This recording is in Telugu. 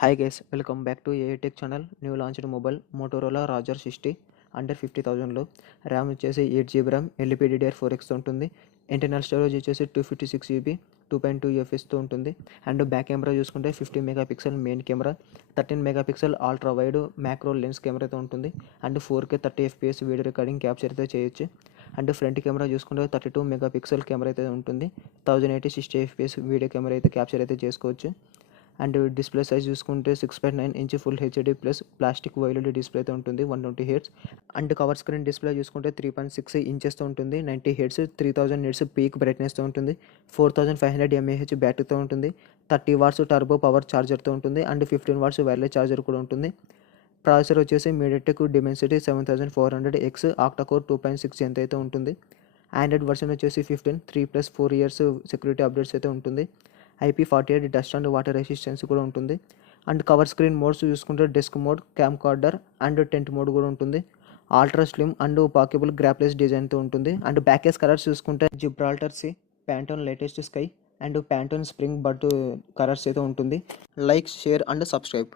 Hi guys, welcome back to AI Tech channel. New launched mobile Motorola Razr 60 under 50,000లో ర్యామ్ వచ్చేసి 8 GB ర్యామ్ LPDDR4X ఉంటుంది. ఇంటర్నల్ స్టోరేజ్ వచ్చేసి 256 GB 2.2 UFSతో ఉంటుంది. అండ్ బ్యాక్ కెమెరా చూసుకుంటే 50 megapixel main camera, 13 megapixel ultra wide macro lens కెమెరాతో ఉంటుంది. And 4K 30 FPS video recording capture అయితే చేయొచ్చు. అండ్ ఫ్రంట్ కెమెరా చూసుకుంటే 32 మెగాపిక్సెల్ కెమెరా అయితే ఉంటుంది. 1080 60 FPS వీడియో కెమెరా అయితే క్యాప్చర్ అయితే చేసుకోవచ్చు. అండ్ డిస్ప్లే సైజ్ చూసుకుంటే 6.9 inch full HD plus plastic wild display అయితే ఉంటుంది 120 hertz. And cover screen display చూసుకుంటే 3.6 ఇంచెస్తో ఉంటుంది, 90 హెర్ట్జ్, 3000 నిట్స్ పీక్ బ్రైట్నెస్తో ఉంటుంది, 4500 mAh బ్యాటరీతో ఉంటుంది, 30 వాట్స్ టర్బో పవర్ ఛార్జర్తో ఉంటుంది. అండ్ 15 వాట్స్ వైర్లెస్ ఛార్జర్ కూడా ఉంటుంది. ప్రాసెసర్ వచ్చేసి మీడియాటెక్ డిమెన్సిటీ 7400X ఆక్టాకోర్ 2.6 జెన్ అయితే ఉంటుంది. ఆండ్రాయిడ్ వర్షన్ వచ్చేసి 15 3+4 ఇయర్స్ సెక్యూరిటీ అప్డేట్స్ అయితే ఉంటుంది. IP48 dust and water resistance కూడా ఉంటుంది. అండ్ కవర్ స్క్రీన్ మోడ్స్ చూసుకుంటే desk mode, camcorder and tent mode కూడా ఉంటుంది. Ultra slim and pocketable gapless డిజైన్తో ఉంటుంది. అండ్ బ్యాకేజ్ కలర్స్ చూసుకుంటే Gibraltar sea, Pantone lightest sky and Pantone spring bud colours అయితే ఉంటుంది. Like, share and subscribe.